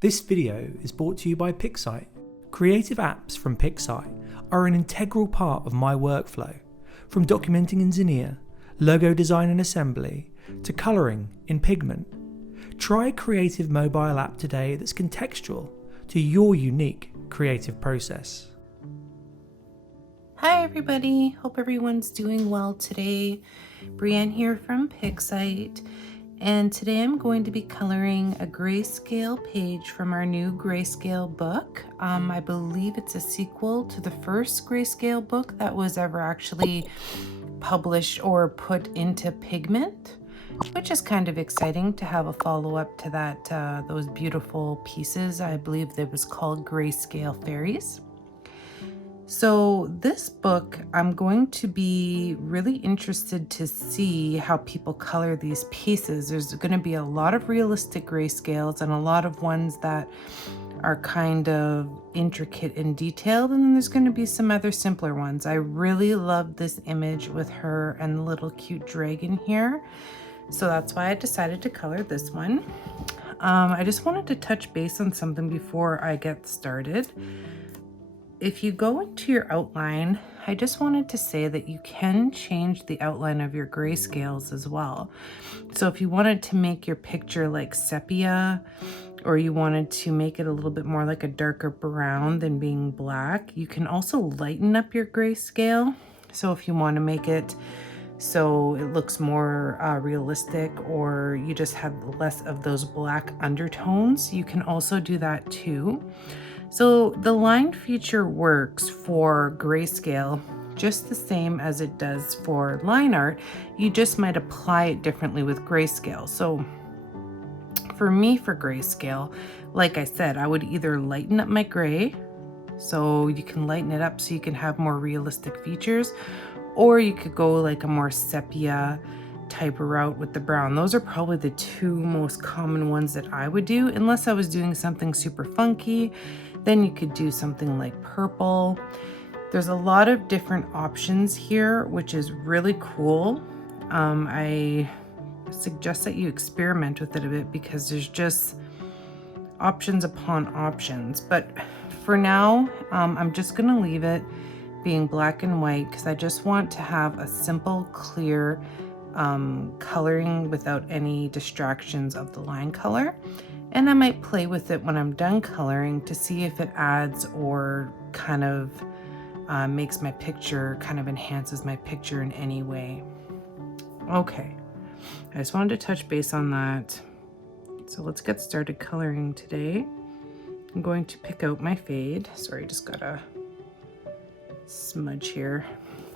This video is brought to you by Pixite. Creative apps from Pixite are an integral part of my workflow, from documenting in Zinnia, logo design and assembly, to colouring in Pigment. Try a creative mobile app today that's contextual to your unique creative process. Hi everybody, hope everyone's doing well today. Breanne here from Pixite, and today I'm going to be coloring a grayscale page from our new Grayscale book. I believe it's a sequel to the first Grayscale book that was ever actually published or put into Pigment, which is kind of exciting to have a follow-up to that, those beautiful pieces. I believe it was called Grayscale Fairies. So this book, I'm going to be really interested to see how people color these pieces. There's going to be a lot of realistic grayscales and a lot of ones that are kind of intricate and detailed, and then there's going to be some other simpler ones. I really love this image with her and the little cute dragon here, so that's why I decided to color this one. I just wanted to touch base on something before I get started. If you go into your outline, I just wanted to say that you can change the outline of your grayscales as well. So if you wanted to make your picture like sepia, or you wanted to make it a little bit more like a darker brown than being black, you can also lighten up your grayscale. So if you want to make it so it looks more realistic, or you just have less of those black undertones, you can also do that too. So the line feature works for grayscale just the same as it does for line art. You just might apply it differently with grayscale. So for me, for grayscale, like I said, I would either lighten up my gray, so you can lighten it up so you can have more realistic features, or you could go like a more sepia type route with the brown. Those are probably the two most common ones that I would do, unless I was doing something super funky. Then you could do something like purple. There's a lot of different options here, which is really cool. I suggest that you experiment with it a bit, because there's just options upon options. But for now, I'm just gonna leave it being black and white, because I just want to have a simple, clear coloring without any distractions of the line color. And I might play with it when I'm done coloring to see if it adds or kind of makes my picture, kind of enhances my picture in any way. Okay, I just wanted to touch base on that. So let's get started coloring today. I'm going to pick out my fade. Sorry, just got a smudge here.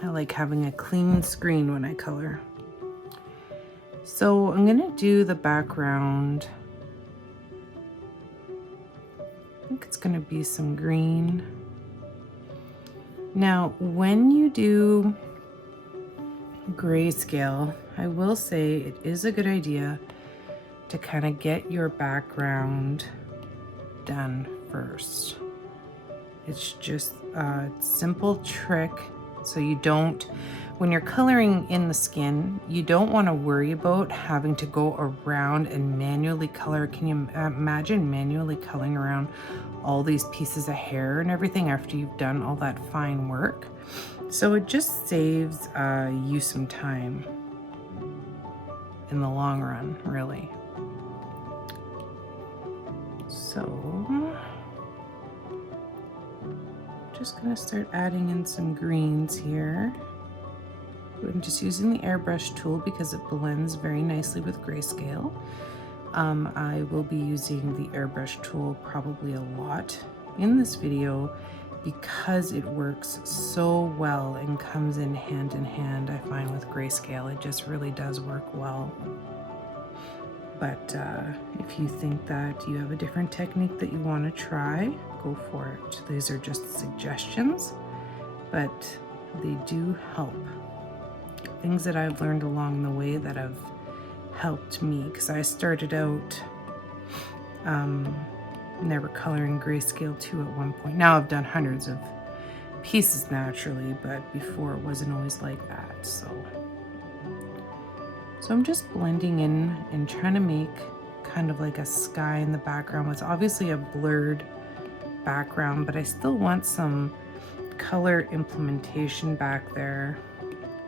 I like having a clean screen when I color. So I'm gonna do the background. I think it's going to be some green. Now, when you do grayscale, I will say it is a good idea to kind of get your background done first. It's just a simple trick, so you don't, when you're coloring in the skin, you don't want to worry about having to go around and manually color. Can you imagine manually coloring around all these pieces of hair and everything after you've done all that fine work? So it just saves you some time in the long run, really. So just gonna start adding in some greens here. I'm just using the airbrush tool because it blends very nicely with grayscale. I will be using the airbrush tool probably a lot in this video because it works so well and comes in hand, I find, with grayscale. It just really does work well. But if you think that you have a different technique that you want to try, go for it. These are just suggestions, but they do help. Things that I've learned along the way that have helped me, because I started out never coloring grayscale 2 at one point. Now I've done hundreds of pieces naturally, but before it wasn't always like that. So I'm just blending in and trying to make kind of like a sky in the background. It's obviously a blurred background, but I still want some color implementation back there.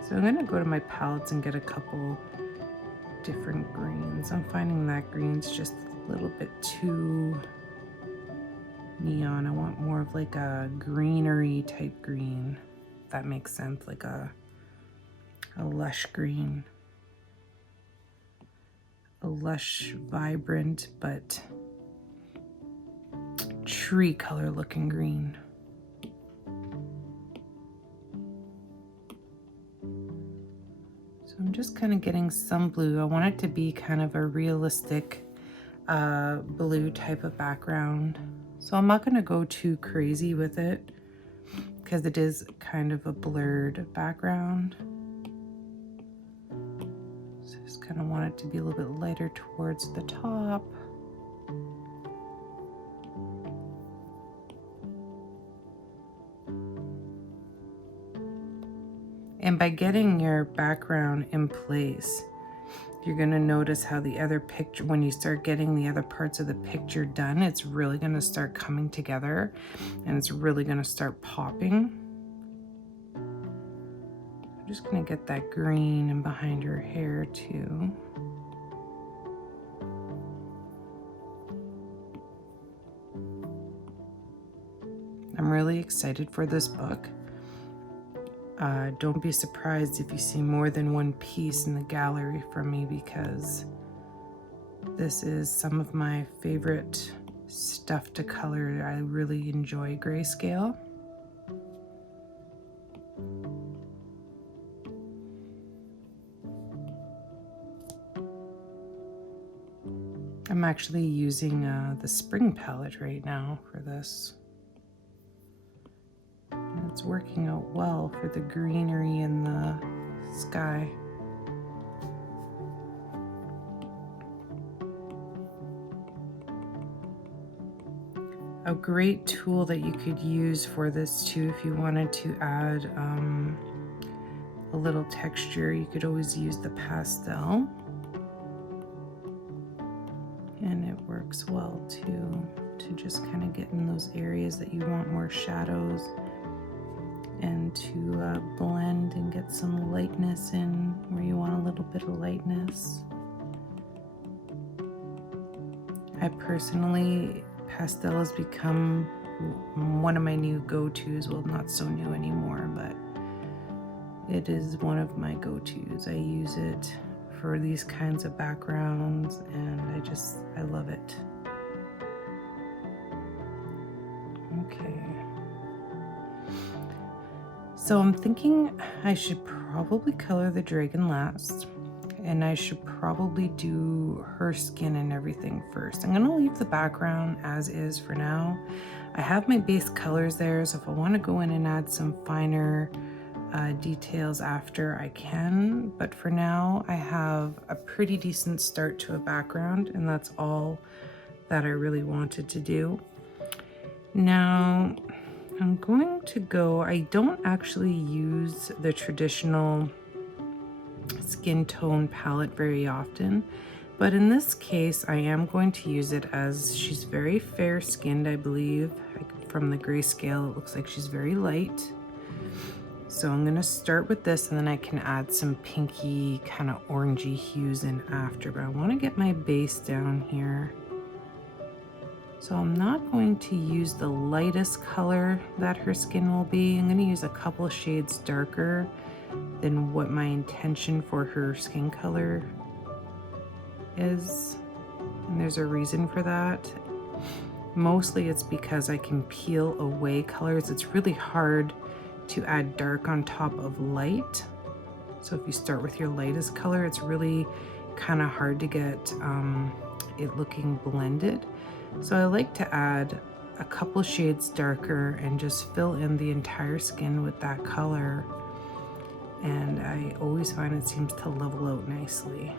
So I'm gonna go to my palettes and get a couple different greens. I'm finding that green's just a little bit too neon. I want more of like a greenery type green, if that makes sense, like a lush green. A lush, vibrant, but tree color looking green. So I'm just kind of getting some blue. I want it to be kind of a realistic blue type of background. So I'm not going to go too crazy with it because it is kind of a blurred background. So I just kind of want it to be a little bit lighter towards the top. And by getting your background in place, you're going to notice how the other picture, when you start getting the other parts of the picture done, it's really going to start coming together and it's really going to start popping. I'm just going to get that green in behind her hair too. I'm really excited for this book. Don't be surprised if you see more than one piece in the gallery from me, because this is some of my favorite stuff to color. I really enjoy Grayscale. I'm actually using the spring palette right now for this. It's working out well for the greenery in the sky. A great tool that you could use for this too, if you wanted to add a little texture, you could always use the pastel. And it works well too, to just kind of get in those areas that you want more shadows, and to blend and get some lightness in where you want a little bit of lightness. I personally, pastel has become one of my new go-tos. Well, not so new anymore, but it is one of my go-tos. I use it for these kinds of backgrounds and I love it. Okay. So I'm thinking I should probably color the dragon last, and I should probably do her skin and everything first. I'm gonna leave the background as is for now. I have my base colors there, so if I wanna go in and add some finer details after, I can, but for now I have a pretty decent start to a background, and that's all that I really wanted to do. Now, I'm going to go, I don't actually use the traditional skin tone palette very often, but in this case I am going to use it, as she's very fair skinned, I believe. From the Grayscale, it looks like she's very light. So I'm going to start with this, and then I can add some pinky kind of orangey hues in after, but I want to get my base down here. So I'm not going to use the lightest color that her skin will be. I'm going to use a couple shades darker than what my intention for her skin color is. And there's a reason for that. Mostly it's because I can peel away colors. It's really hard to add dark on top of light. So if you start with your lightest color, it's really kind of hard to get it looking blended. So I like to add a couple shades darker and just fill in the entire skin with that color. And I always find it seems to level out nicely.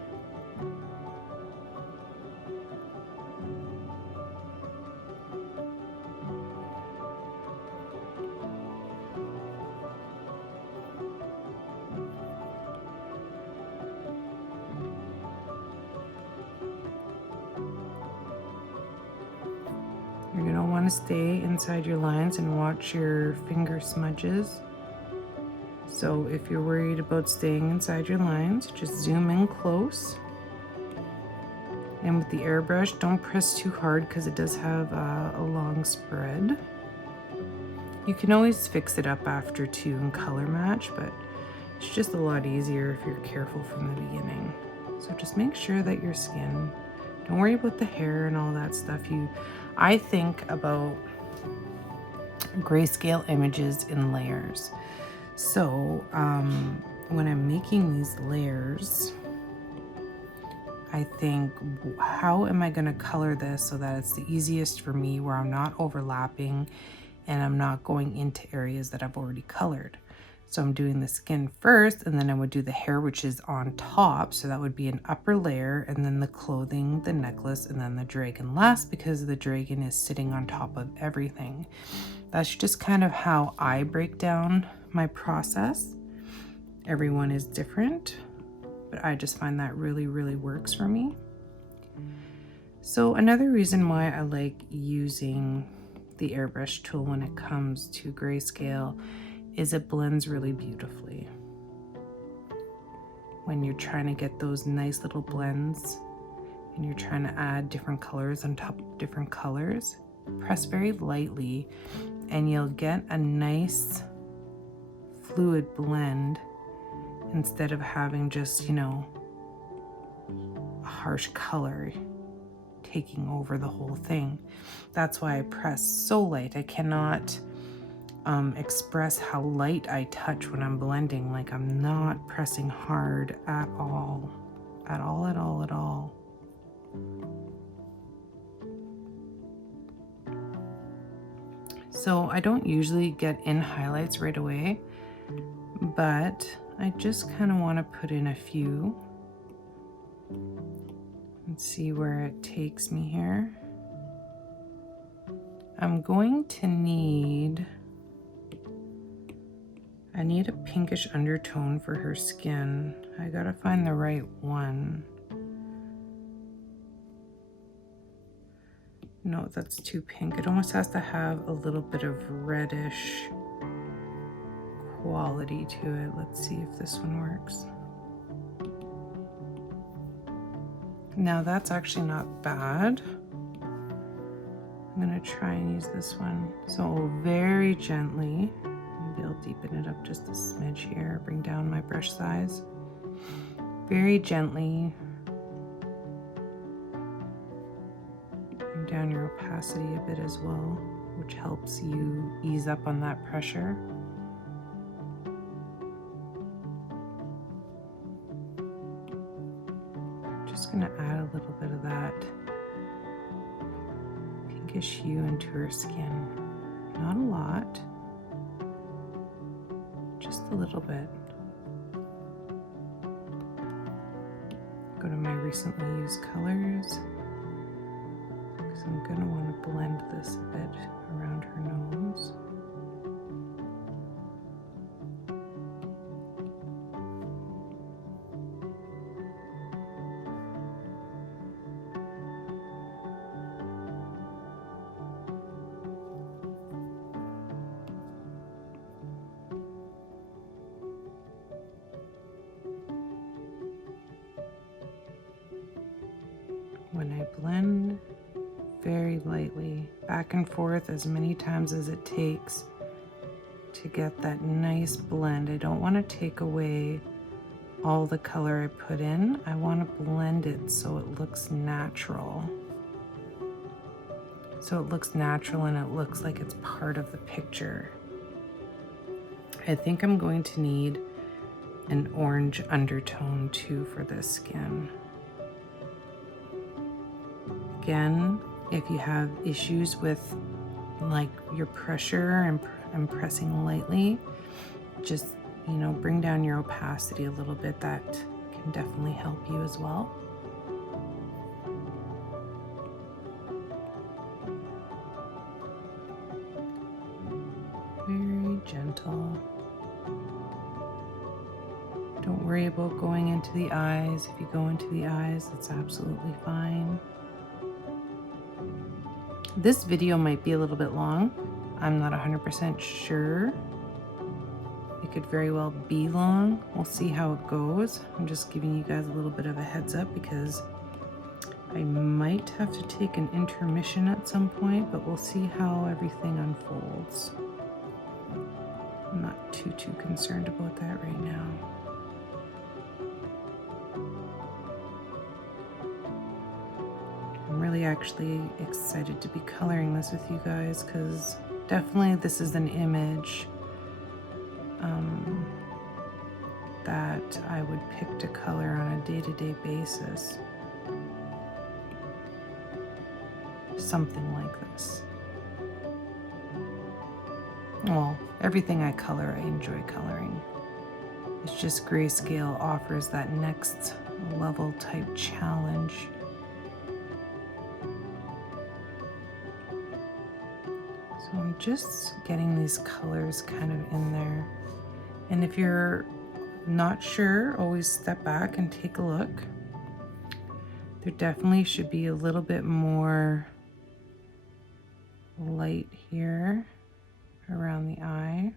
You're going to want to stay inside your lines and watch your finger smudges. So if you're worried about staying inside your lines, just zoom in close. And with the airbrush, don't press too hard because it does have a long spread. You can always fix it up after too and color match, but it's just a lot easier if you're careful from the beginning. So just make sure that your skin, don't worry about the hair and all that stuff. I think about grayscale images in layers. So when I'm making these layers, I think, how am I going to color this so that it's the easiest for me, where I'm not overlapping and I'm not going into areas that I've already colored. So I'm doing the skin first, and then I would do the hair, which is on top. So that would be an upper layer, and then the clothing, the necklace, and then the dragon last, because the dragon is sitting on top of everything. That's just kind of how I break down my process. Everyone is different, but I just find that really, really works for me. So another reason why I like using the airbrush tool when it comes to grayscale is it blends really beautifully. When you're trying to get those nice little blends and you're trying to add different colors on top of different colors, press very lightly and you'll get a nice fluid blend instead of having just, a harsh color taking over the whole thing. That's why I press so light. I cannot express how light I touch when I'm blending. Like, I'm not pressing hard at all. At all. So I don't usually get in highlights right away, but I just kind of want to put in a few and see where it takes me here. I'm going to need a pinkish undertone for her skin. I gotta find the right one. No, that's too pink. It almost has to have a little bit of reddish quality to it. Let's see if this one works. Now that's actually not bad. I'm gonna try and use this one. So very gently, maybe I'll deepen it up just a smidge here, bring down my brush size. Very gently, bring down your opacity a bit as well, which helps you ease up on that pressure. Just gonna add a little bit of that pinkish hue into her skin. Not a lot, just a little bit. Go to my recently used colors, because I'm gonna want to blend this a bit around her nose. When I blend very lightly, back and forth as many times as it takes to get that nice blend. I don't want to take away all the color I put in. I want to blend it so it looks natural. So it looks natural and it looks like it's part of the picture. I think I'm going to need an orange undertone too for this skin. Again, if you have issues with like your pressure and pressing lightly, just, bring down your opacity a little bit. That can definitely help you as well. Very gentle. Don't worry about going into the eyes. If you go into the eyes, that's absolutely fine. This video might be a little bit long. I'm not 100% sure. It could very well be long. We'll see how it goes. I'm just giving you guys a little bit of a heads up because I might have to take an intermission at some point, but we'll see how everything unfolds. I'm not too concerned about that right now. I'm really actually excited to be coloring this with you guys because definitely this is an image that I would pick to color on a day-to-day basis. Something like this. Well, everything I color, I enjoy coloring. It's just Grayscale offers that next level type challenge. So I'm just getting these colors kind of in there. And if you're not sure, always step back and take a look. There definitely should be a little bit more light here around the eye.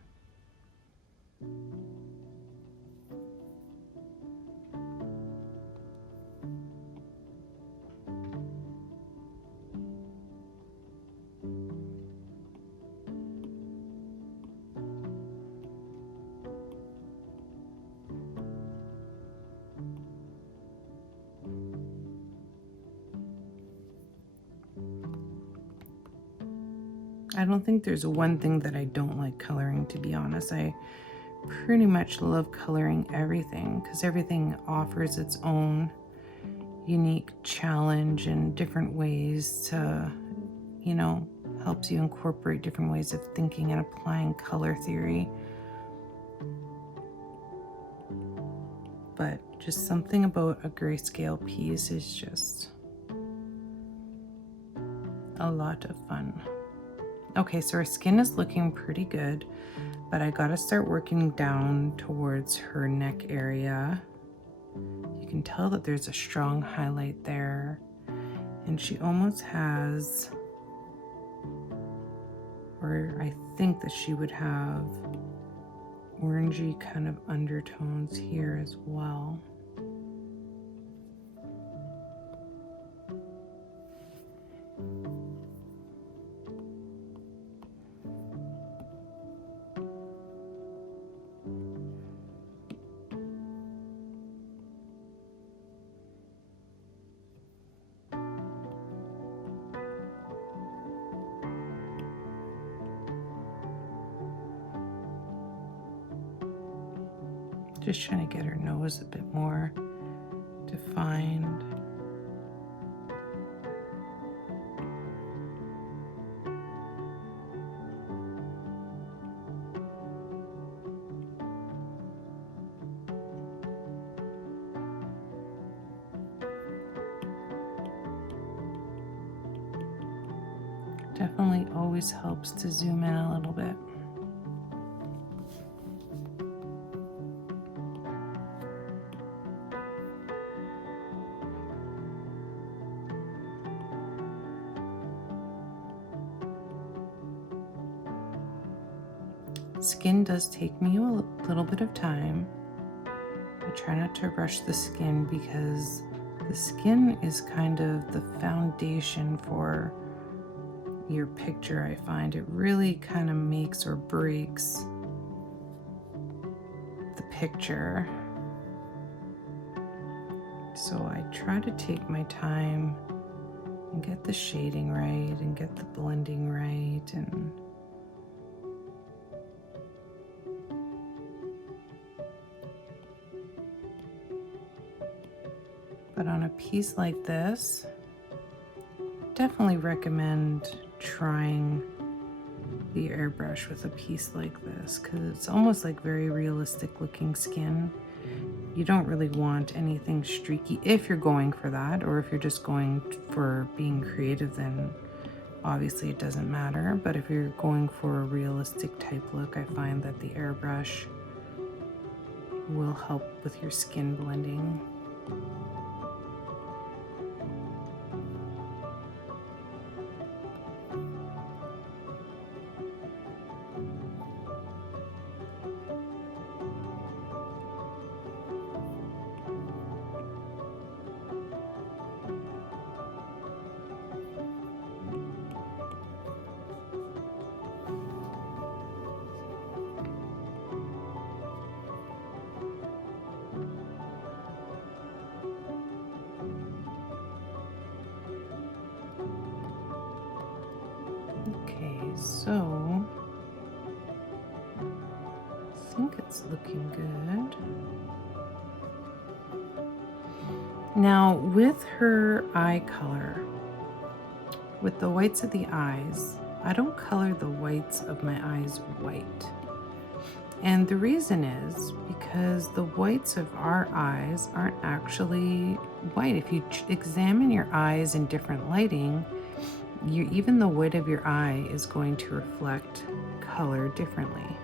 I don't think there's one thing that I don't like coloring, to be honest. I pretty much love coloring everything because everything offers its own unique challenge and different ways to, you know, helps you incorporate different ways of thinking and applying color theory. But just something about a Grayscale piece is just a lot of fun. Okay, so her skin is looking pretty good, but I gotta start working down towards her neck area. You can tell that there's a strong highlight there, and she almost has, or I think that she would have orangey kind of undertones here as well. Just trying to get her nose a bit more defined. Definitely always helps to zoom in a little bit. Skin does take me a little bit of time. I try not to rush the skin because the skin is kind of the foundation for your picture. I find it really kind of makes or breaks the picture. So I try to take my time and get the shading right and get the blending right, and but on a piece like this, definitely recommend trying the airbrush with a piece like this because it's almost like very realistic looking skin. You don't really want anything streaky if you're going for that, or if you're just going for being creative, then obviously it doesn't matter. But if you're going for a realistic type look, I find that the airbrush will help with your skin blending. Okay, so I think it's looking good. Now with her eye color, with the whites of the eyes, I don't color the whites of my eyes white. And the reason is because the whites of our eyes aren't actually white. If you examine your eyes in different lighting, even the white of your eye is going to reflect color differently.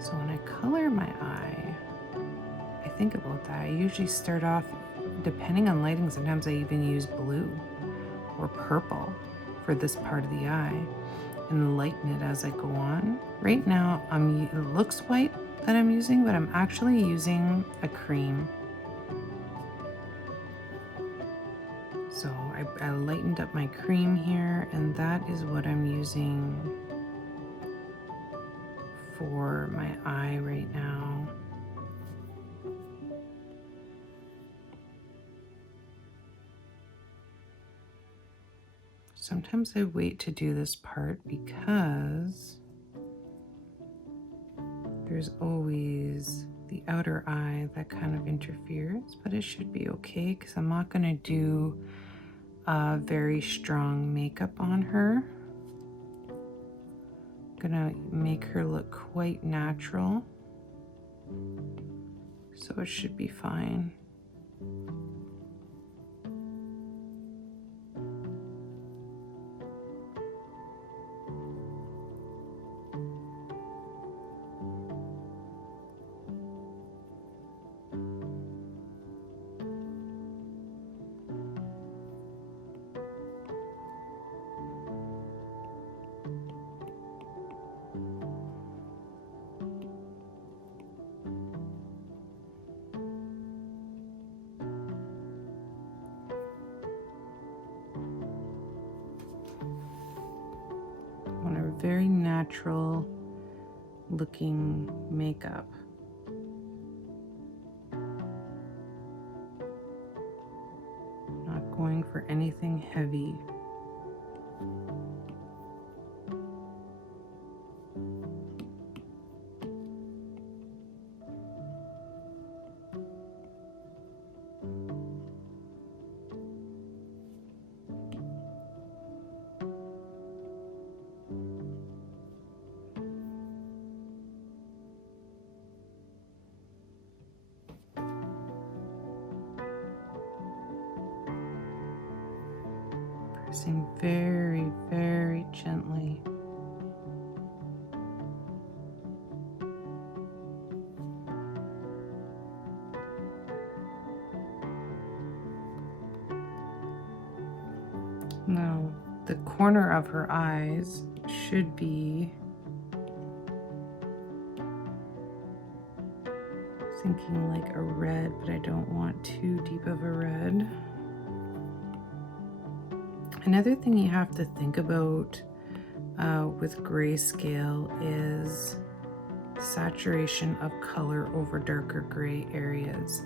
So when I color my eye, I think about that. I usually start off, depending on lighting, sometimes I even use blue or purple for this part of the eye and lighten it as I go on. Right now, it looks white that I'm using, but I'm actually using a cream. So I lightened up my cream here, and that is what I'm using for my eye right now. Sometimes I wait to do this part because there's always the outer eye that kind of interferes, but it should be okay because I'm not going to do very strong makeup on her. I'm gonna make her look quite natural, so it should be fine. Very natural looking makeup. Not going for anything heavy. Pressing very, very gently. Now, the corner of her eyes should be thinking like a red, but I don't want too deep of a red. Another thing you have to think about with grayscale is saturation of color over darker gray areas.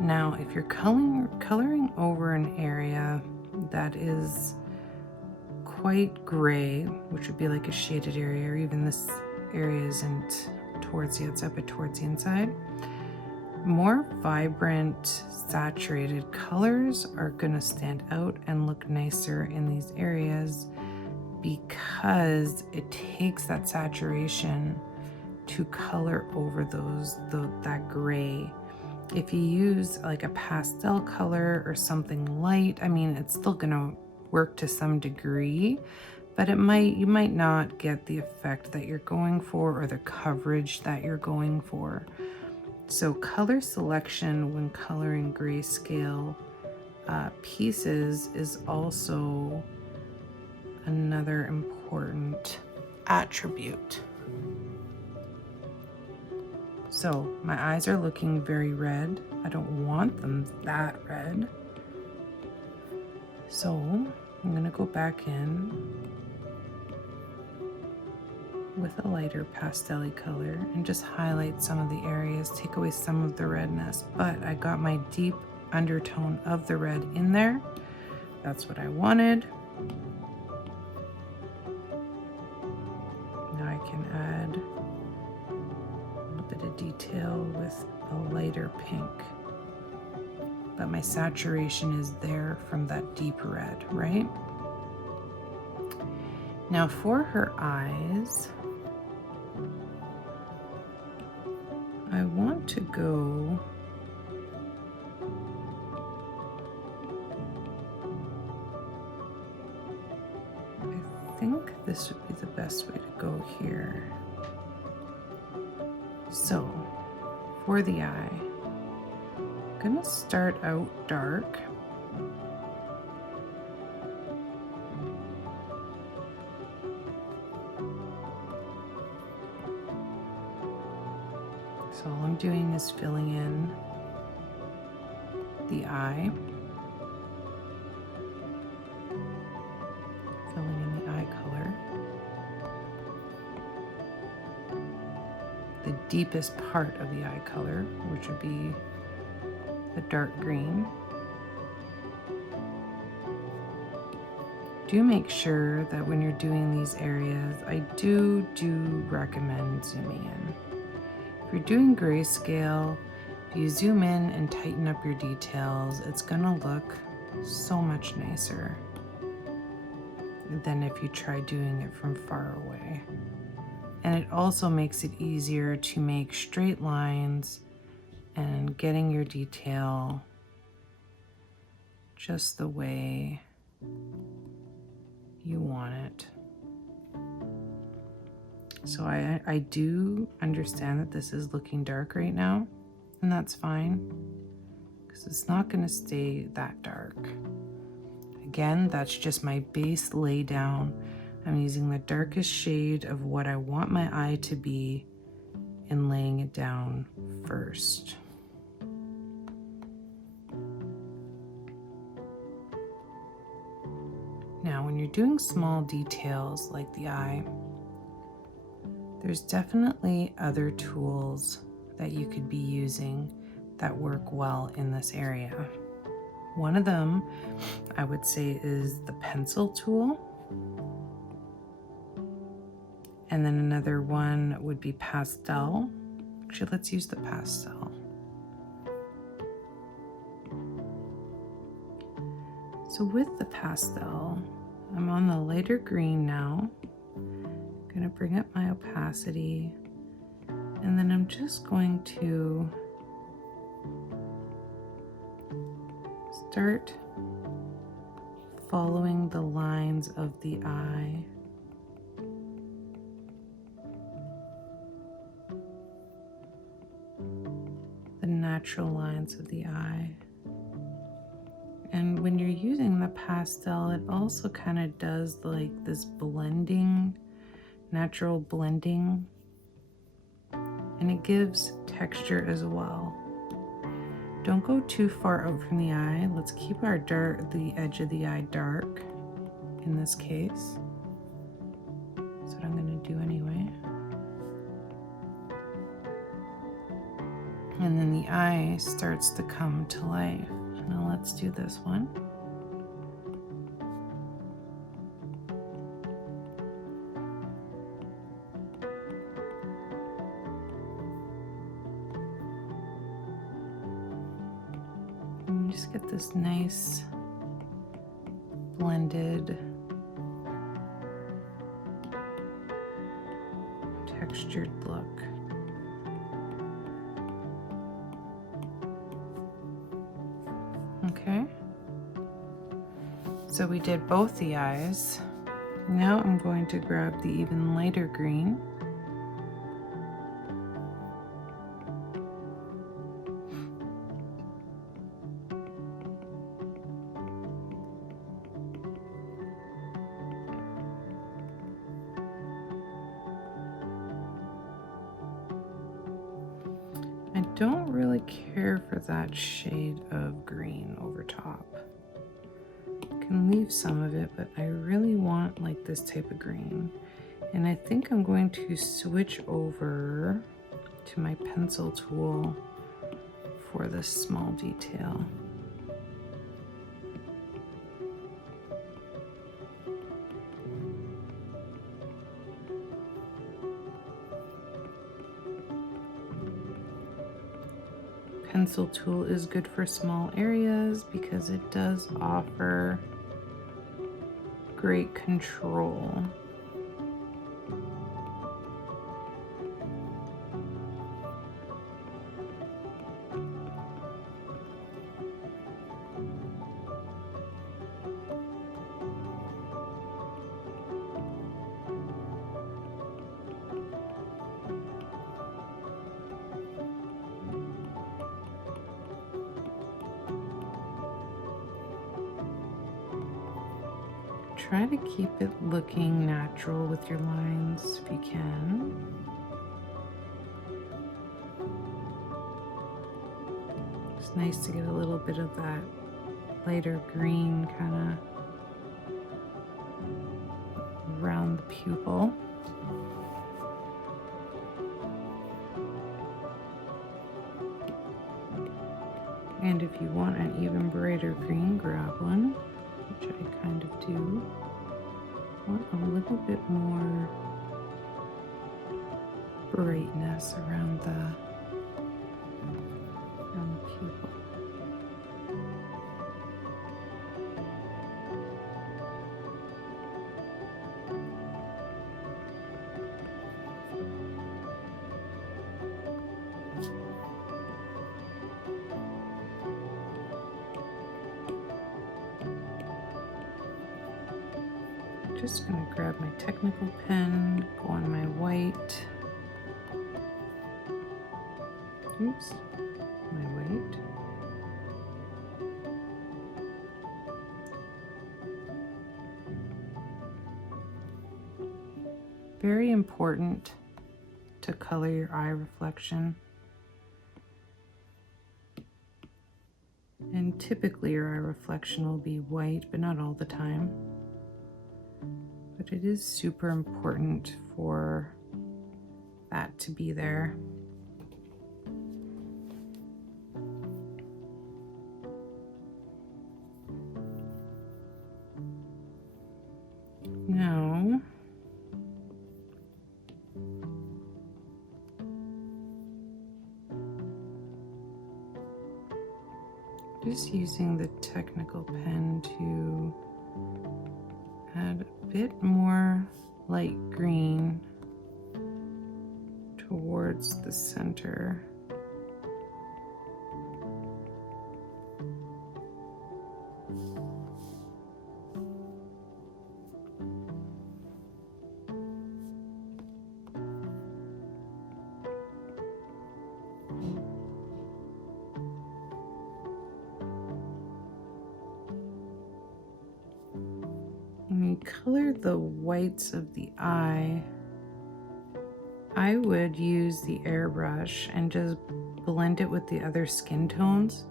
Now, if you're coloring over an area that is quite gray, which would be like a shaded area, or even this area isn't towards the outside but towards the inside, more vibrant saturated colors are going to stand out and look nicer in these areas because it takes that saturation to color over that gray. If you use like a pastel color or something light, I mean, it's still going to work to some degree, but you might not get the effect that you're going for or the coverage that you're going for. So color selection when coloring grayscale pieces is also another important attribute. So my eyes are looking very red. I don't want them that red. So I'm going to go back in with a lighter pastel-y color and just highlight some of the areas, take away some of the redness, but I got my deep undertone of the red in there. That's what I wanted. can add a little bit of detail with a lighter pink. But my saturation is there from that deep red, right? Now for her eyes, I want to go I think this would be the best way to go here. So for the eye, I'm gonna start out dark. So all I'm doing is filling in the eye, filling in the eye color, the deepest part of the eye color, which would be the dark green. Do make sure that when you're doing these areas, I do recommend zooming in. If you're doing grayscale, if you zoom in and tighten up your details, it's gonna look so much nicer than if you try doing it from far away. And it also makes it easier to make straight lines and getting your detail just the way you want it. So I do understand that this is looking dark right now, and that's fine, because it's not going to stay that dark. Again, that's just my base lay down. I'm using the darkest shade of what I want my eye to be and laying it down first. Now, when you're doing small details like the eye, there's definitely other tools that you could be using that work well in this area. One of them, I would say, is the pencil tool. And then another one would be pastel. Actually, let's use the pastel. So with the pastel, I'm on the lighter green now. I'm gonna bring up my opacity, and then I'm just going to start following the lines of the eye. The natural lines of the eye. And when you're using the pastel, it also kind of does like this blending, natural blending, and it gives texture as well. Don't go too far out from the eye. Let's keep our the edge of the eye dark in this case. That's what I'm going to do anyway. And then the eye starts to come to life. Now let's do this one. And you just get this nice blended textured look. Okay, so we did both the eyes. Now I'm going to grab the even lighter green. I don't really care for that shade of green over top. I can leave some of it, but I really want like this type of green. And I think I'm going to switch over to my pencil tool for this small detail. pencil tool is good for small areas because it does offer great control. Try to keep it looking natural with your lines if you can. It's nice to get a little bit of that lighter green kind of around the pupil. And if you want an even brighter green, grab one, which I kind of do. Want a little bit more brightness around the pupil. Just going to grab my technical pen, go on my white. Oops, my white. Very important to color your eye reflection. And typically your eye reflection will be white, but not all the time. But it is super important for that to be there. Now, just using the technical pen to add a bit more light green towards the center. When you color the whites of the eye, I would use the airbrush and just blend it with the other skin tones.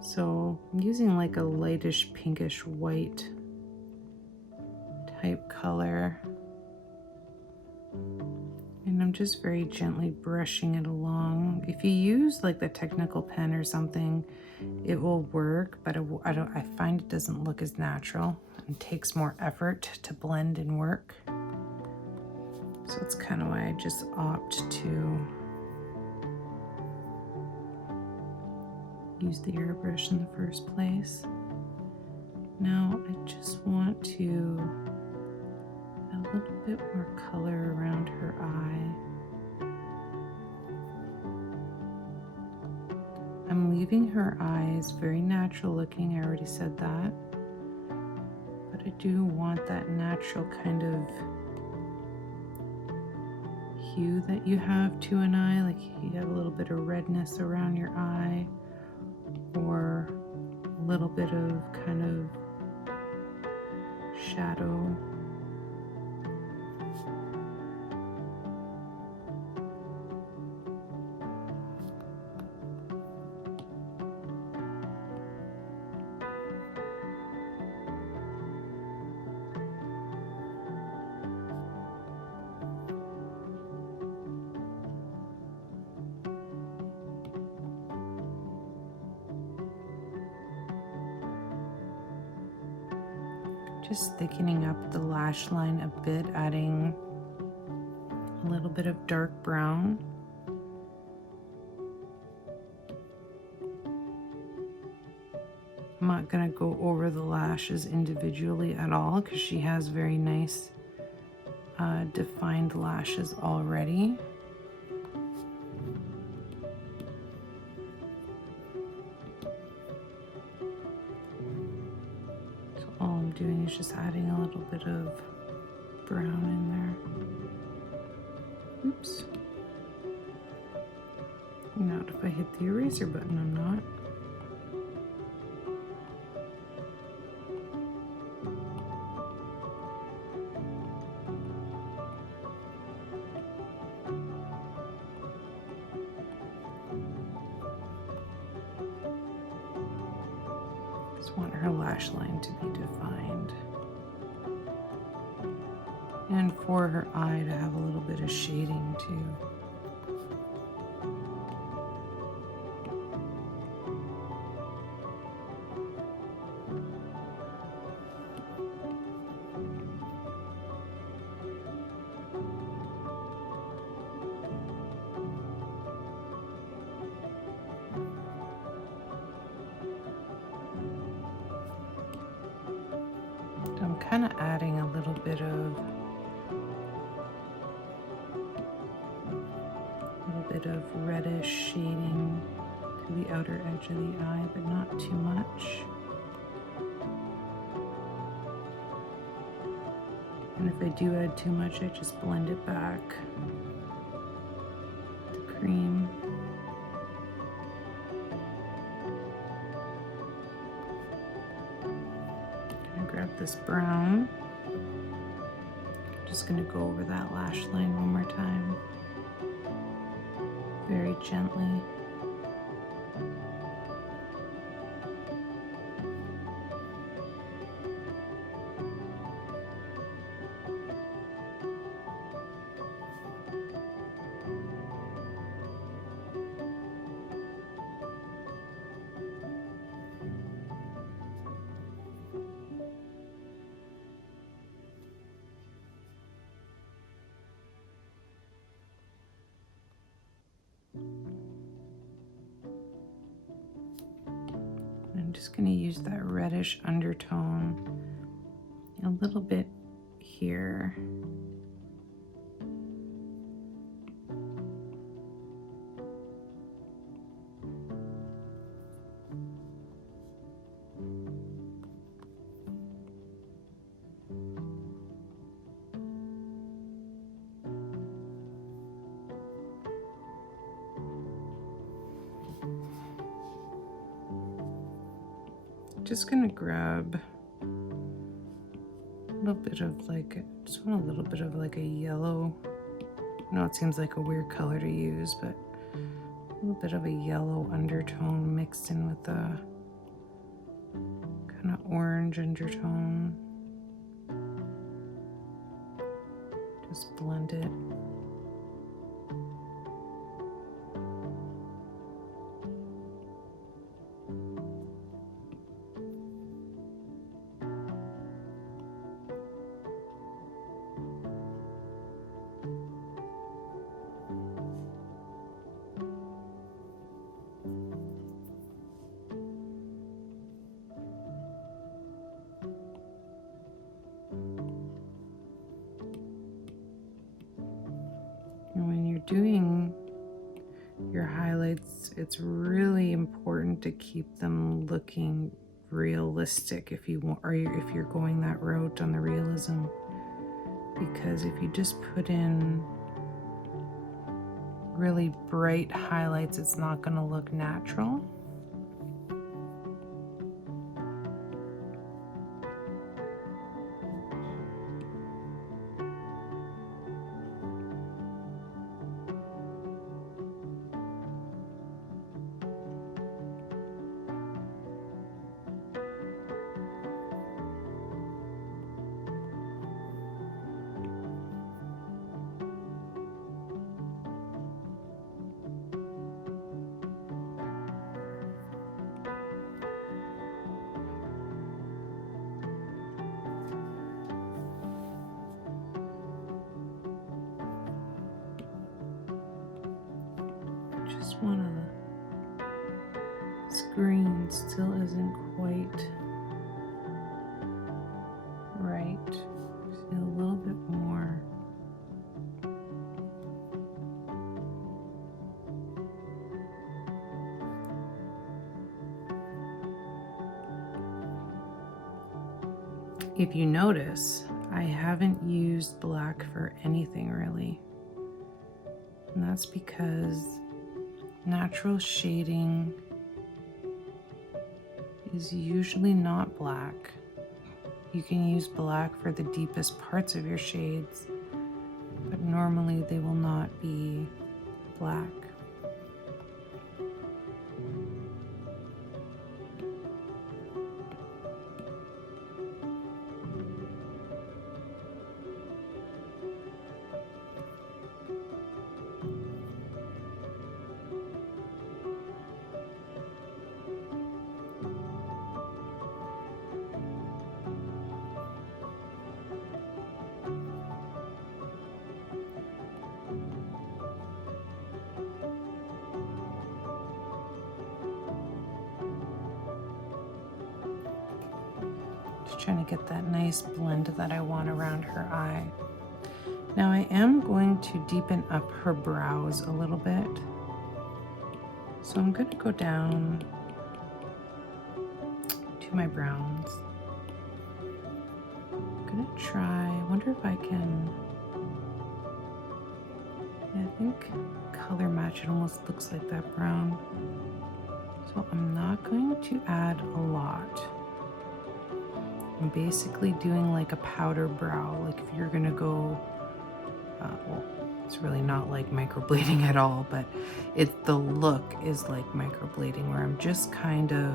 So I'm using like a lightish pinkish white type color. And I'm just very gently brushing it along. If you use like the technical pen or something, it will work, but I find it doesn't look as natural and takes more effort to blend and work. So it's kind of why I just opt to use the airbrush in the first place. Now I just want to add a little bit more color around her eye. I'm leaving her eyes very natural looking, I already said that. But I do want that natural kind of hue that you have to an eye, like you have a little bit of redness around your eye, or a little bit of kind of shadow. Just thickening up the lash line a bit, adding a little bit of dark brown. I'm not gonna go over the lashes individually at all because she has very nice defined lashes already. So all I'm doing is just adding a little bit of brown in there. Oops. Not if I hit the eraser button, I'm not. Just want her lash line to be defined. And for her eye to have a little bit of shading too. I'm kind of adding a little bit of reddish shading to the outer edge of the eye, but not too much. And if I do add too much, I just blend it back with the cream. Grab this brown. Just gonna go over that lash line one more time, very gently. I'm just going to use that reddish undertone a little bit here. Just gonna grab a little bit of just want a little bit of like a yellow. I know it seems like a weird color to use, but a little bit of a yellow undertone mixed in with a kind of orange undertone. Just blend it. Doing your highlights, it's really important to keep them looking realistic if you want, or if you're going that route on the realism, because if you just put in really bright highlights, it's not going to look natural. Just one of the screens It still isn't quite right. Just need a little bit more. If you notice, I haven't used black for anything really. And that's because natural shading is usually not black. You can use black for the deepest parts of your shades, but normally they will not be black. Trying to get that nice blend that I want around her eye. Now I am going to deepen up her brows a little bit. So I'm going to go down to my browns. I'm going to try, I wonder if I can, yeah, I think color match, it almost looks like that brown. So I'm not going to add a lot. I'm basically doing like a powder brow, like if you're gonna go, well, it's really not like microblading at all, but the look is like microblading, where I'm just kind of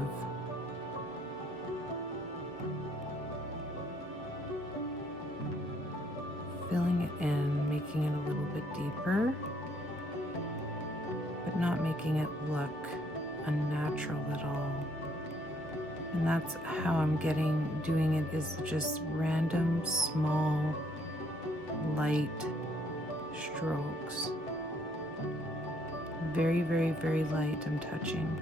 filling it in, making it a little bit deeper, but not making it look unnatural at all. And that's how I'm doing it, is just random, small, light strokes. Very, very, very light I'm touching.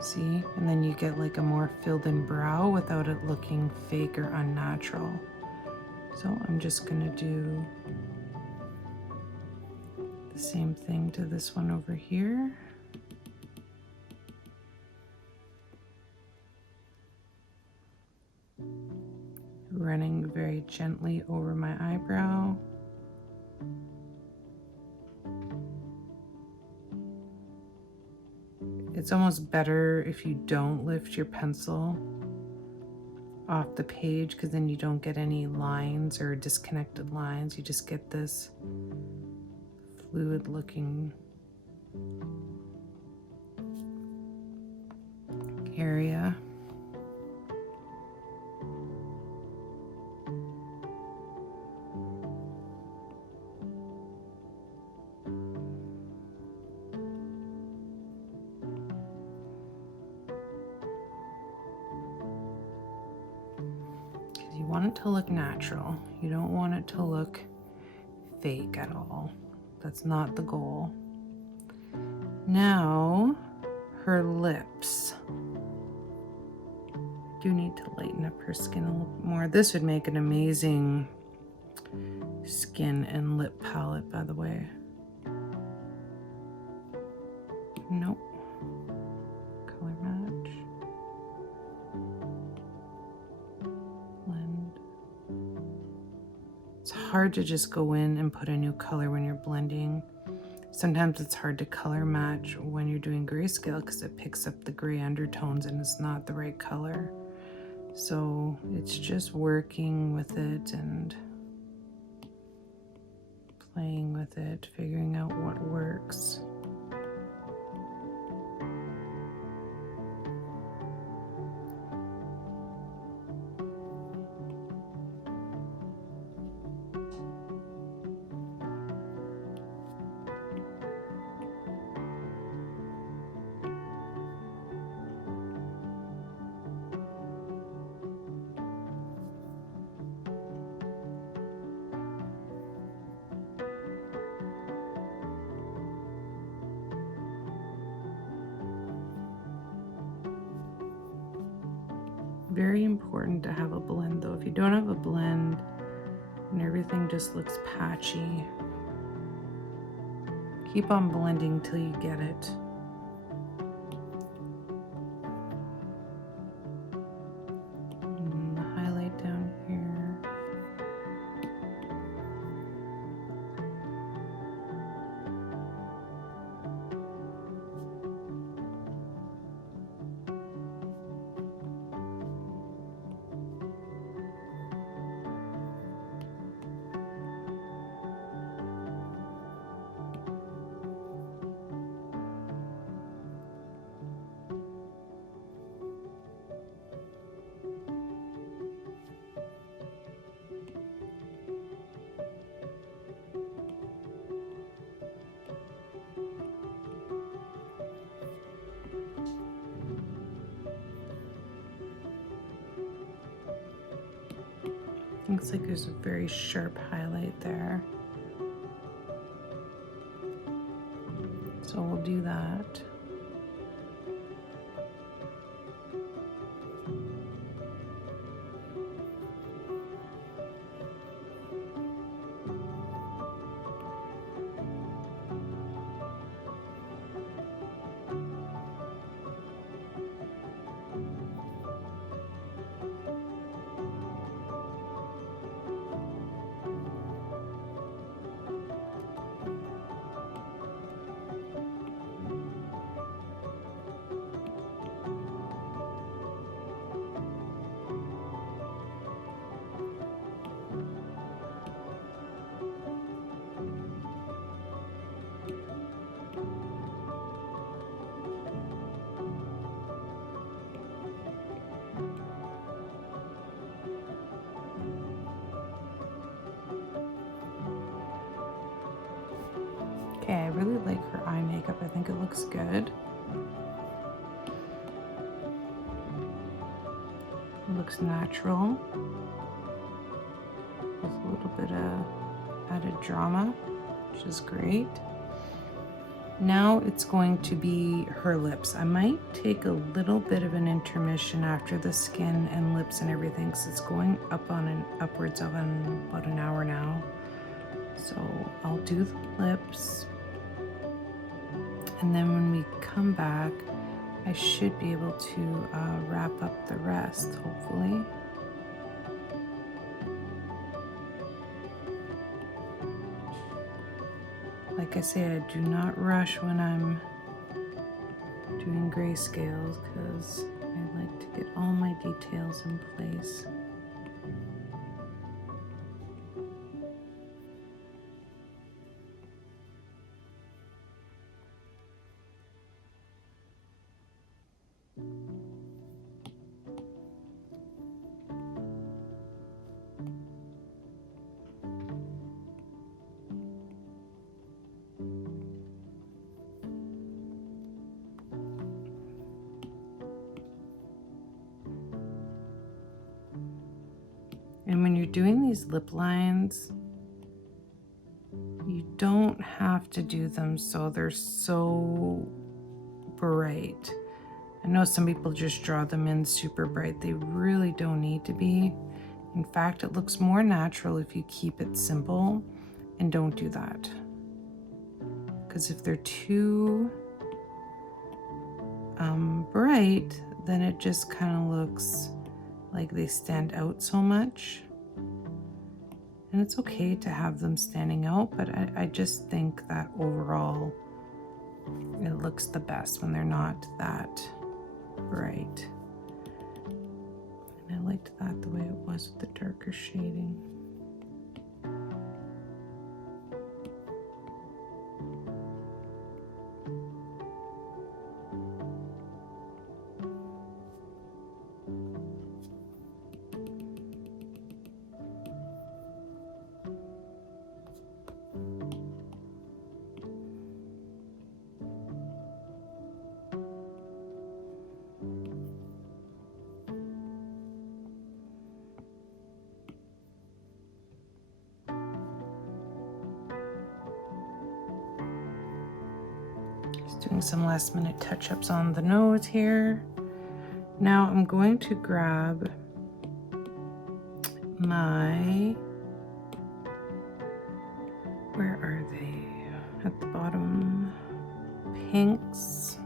See? And then you get like a more filled in brow without it looking fake or unnatural. So I'm just gonna do the same thing to this one over here. Running very gently over my eyebrow. It's almost better if you don't lift your pencil off the page, because then you don't get any lines or disconnected lines. You just get this fluid looking area. Because you want it to look natural. You don't want it to look fake at all. That's not the goal. Now, her lips. Do need to lighten up her skin a little bit more. This would make an amazing skin and lip palette, by the way. Nope. Color match. Blend. It's hard to just go in and put a new color when you're blending. Sometimes it's hard to color match when you're doing grayscale because it picks up the gray undertones and it's not the right color. So it's just working with it and playing with it, figuring out what works. very important to have a blend though. If you don't have a blend and everything just looks patchy, keep on blending till you get it. And the highlight down here. Looks like there's a very sharp highlight there. So we'll do that. Okay, I really like her eye makeup. I think it looks good. It looks natural with a little bit of added drama, which is great. Now it's going to be her lips. I might take a little bit of an intermission after the skin and lips and everything, because it's going up on an upwards of about an hour now. So I'll do the lips. And then when we come back, I should be able to wrap up the rest, hopefully. Like I say, I do not rush when I'm doing grayscales because I like to get all my details in place. And when you're doing these lip lines, you don't have to do them so they're so bright. I know some people just draw them in super bright. They really don't need to be. In fact, it looks more natural if you keep it simple and don't do that. Because if they're too bright, then it just kind of looks like they stand out so much. And it's okay to have them standing out, but I just think that overall it looks the best when they're not that bright. And I liked that the way it was with the darker shading. Just doing some last minute touch-ups on the nose here. Now I'm going to grab my, where are they? At the bottom, pinks.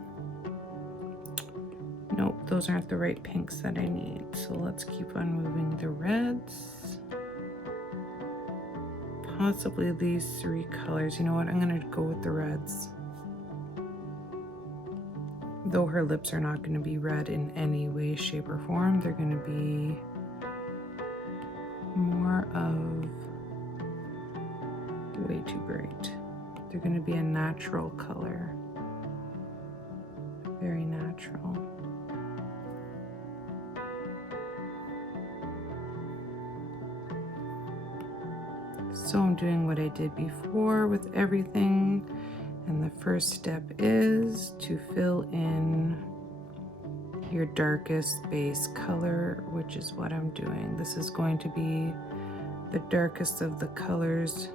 Nope, those aren't the right pinks that I need. So let's keep on moving the reds. Possibly these three colors. You know what? I'm gonna go with the reds. Though her lips are not gonna be red in any way, shape, or form, they're gonna be more of way too bright. They're gonna be a natural color. Very natural. So I'm doing what I did before with everything. And the first step is to fill in your darkest base color, which is what I'm doing. This is going to be the darkest of the colors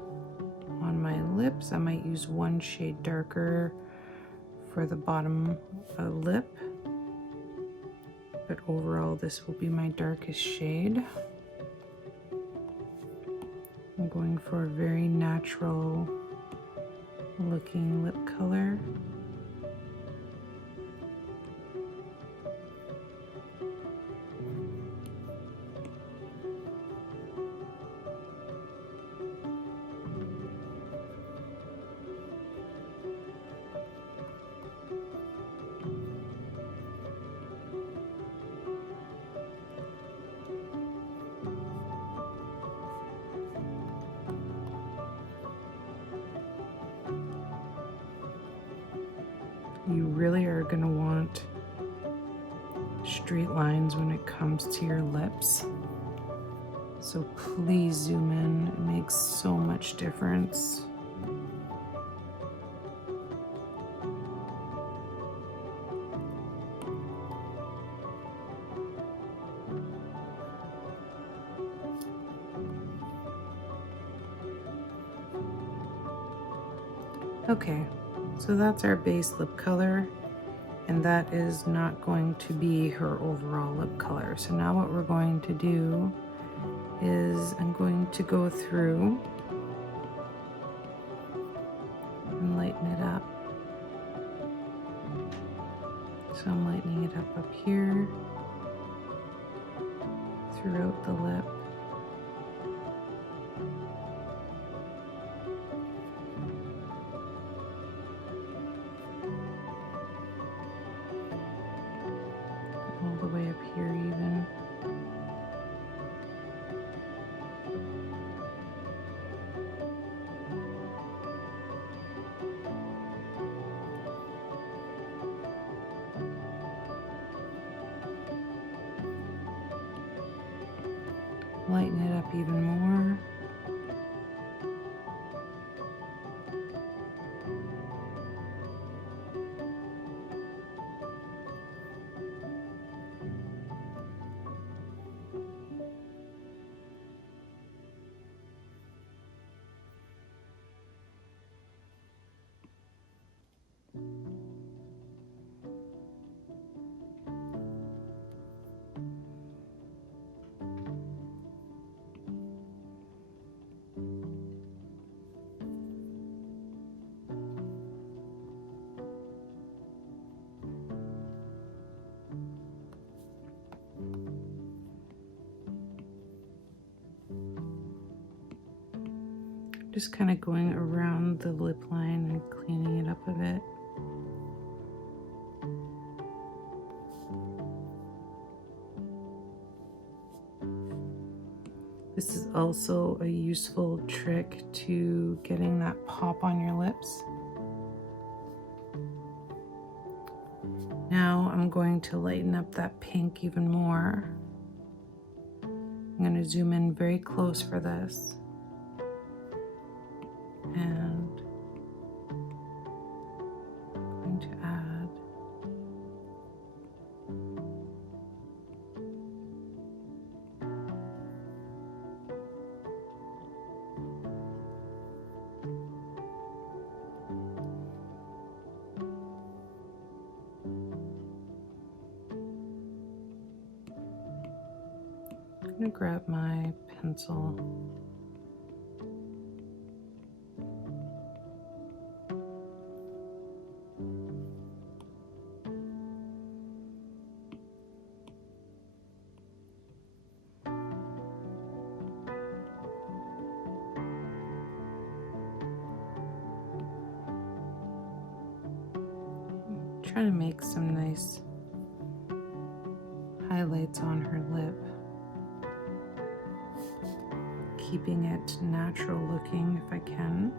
on my lips. I might use one shade darker for the bottom lip, but overall this will be my darkest shade. I'm going for a very natural looking lip color. You really are going to want straight lines when it comes to your lips. So please zoom in. It makes so much difference. Okay. So that's our base lip color, and that is not going to be her overall lip color. So now what we're going to do is I'm going to go through and lighten it up. So I'm lightening it up here, throughout the lip. All the way up here even. Lighten it up even more. Just kind of going around the lip line and cleaning it up a bit. This is also a useful trick to getting that pop on your lips. Now I'm going to lighten up that pink even more. I'm going to zoom in very close for this. And I'm going to add I'm gonna grab my pencil. Trying to make some nice highlights on her lip, keeping it natural looking if I can.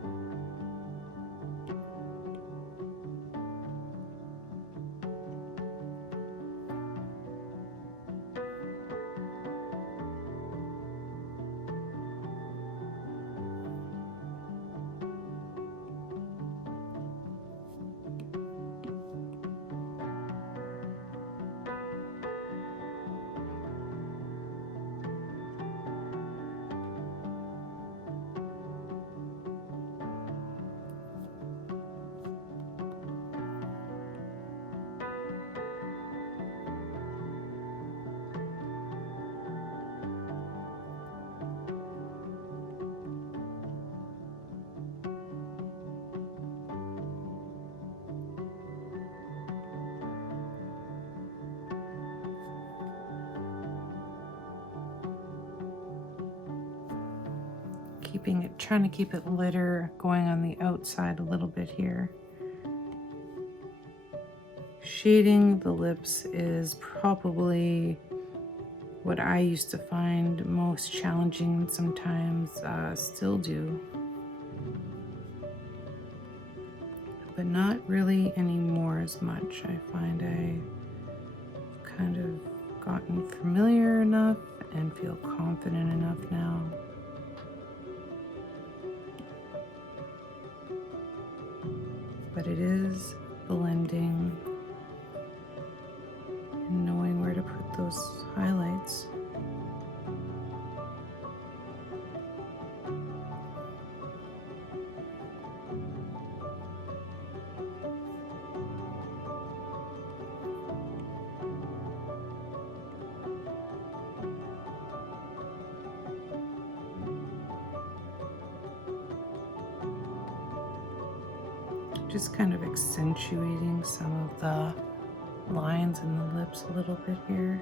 Trying to keep it lighter, going on the outside a little bit here. Shading the lips is probably what I used to find most challenging, and sometimes still do, but not really anymore as much. I find I've kind of gotten familiar enough and feel confident enough now. But it is blending and knowing where to put those highlights. Just kind of accentuating some of the lines in the lips a little bit here.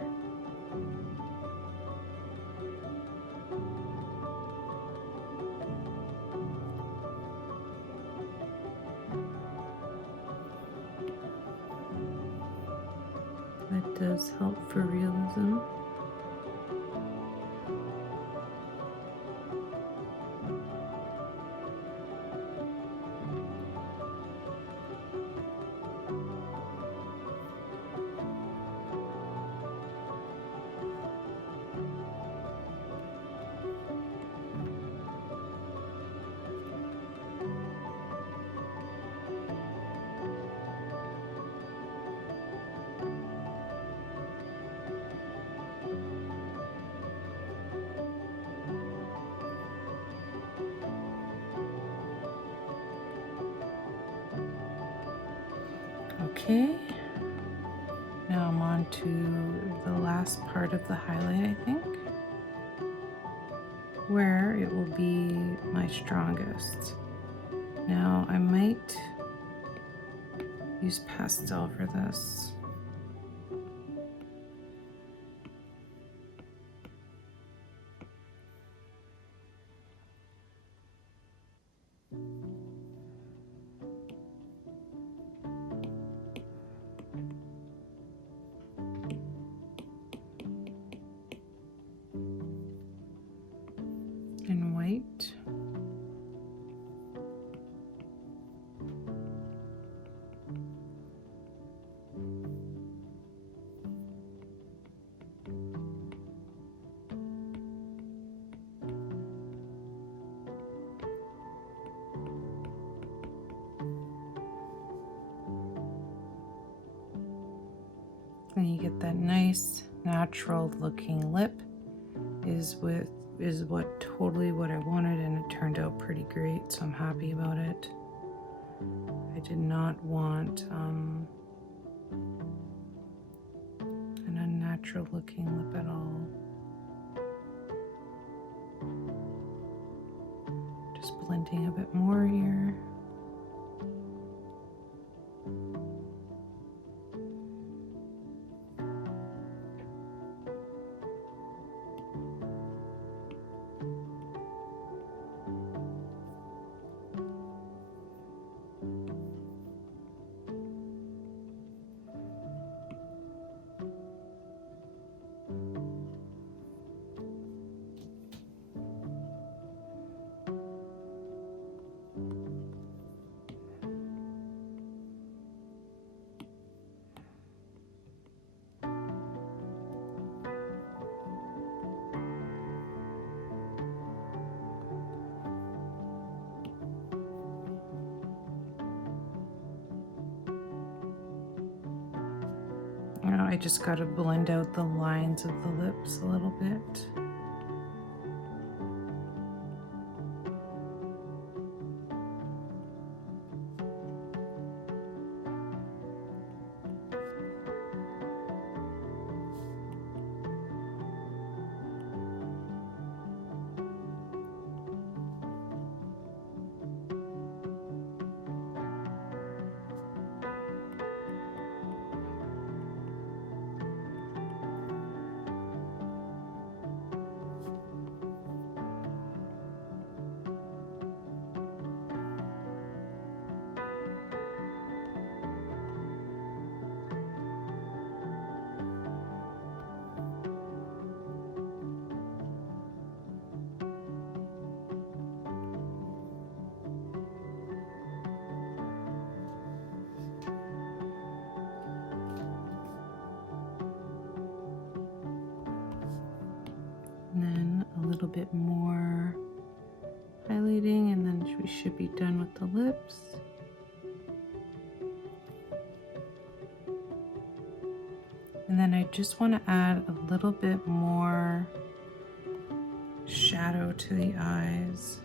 That does help for realism. Okay, now I'm on to the last part of the highlight, I think, where it will be my strongest. Now I might use pastel for this. And white. And you get that nice natural looking lip is totally what I wanted, and it turned out pretty great, so I'm happy about it. I did not want an unnatural looking lip at all. Just blending a bit more here. Now I just got to blend out the lines of the lips a little bit. And then a little bit more highlighting, and then we should be done with the lips. And then I just want to add a little bit more shadow to the eyes.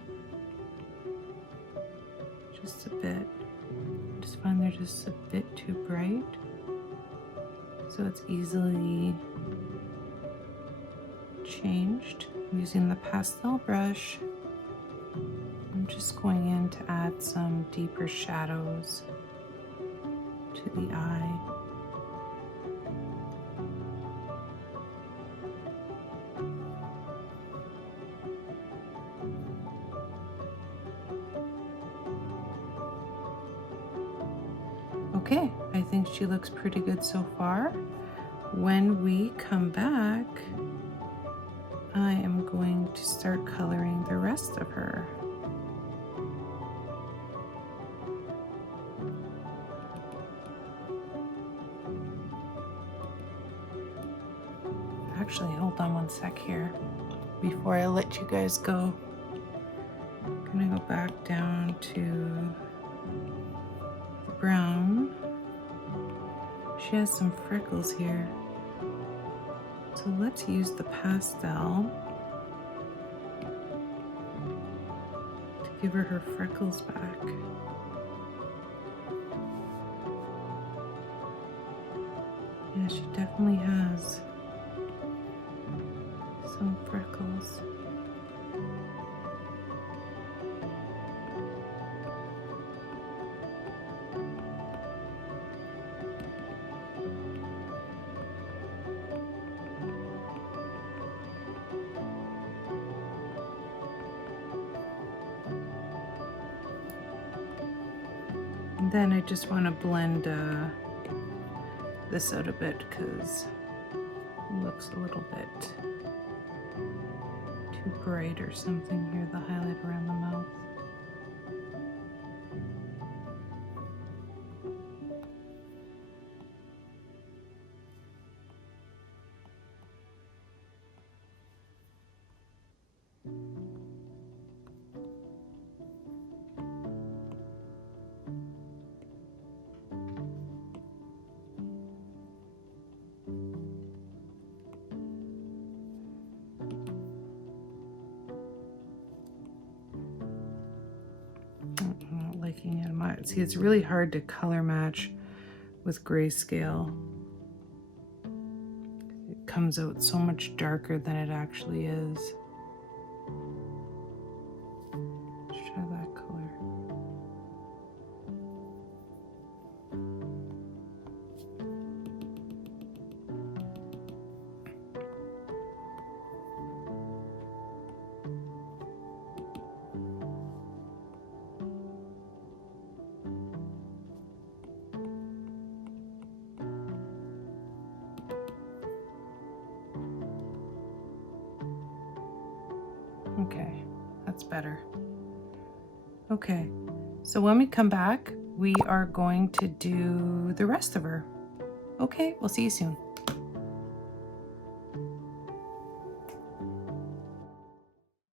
Just a bit. I just find they're just a bit too bright. So it's easily changed. I'm using the pastel brush. I'm just going in to add some deeper shadows to the eye. Okay, I think she looks pretty good so far. When we come back, I am going to start coloring the rest of her. Actually, hold on one sec here. Before I let you guys go, I'm gonna go back down to the brown. She has some freckles here. So let's use the pastel to give her freckles back. Yeah, she definitely has some freckles. And then I just want to blend this out a bit because it looks a little bit too bright or something here, the highlight around the mouth. Liking it. See, it's really hard to color match with grayscale. It comes out so much darker than it actually is. Just Okay, that's better. Okay, so when we come back, we are going to do the rest of her. Okay, we'll see you soon.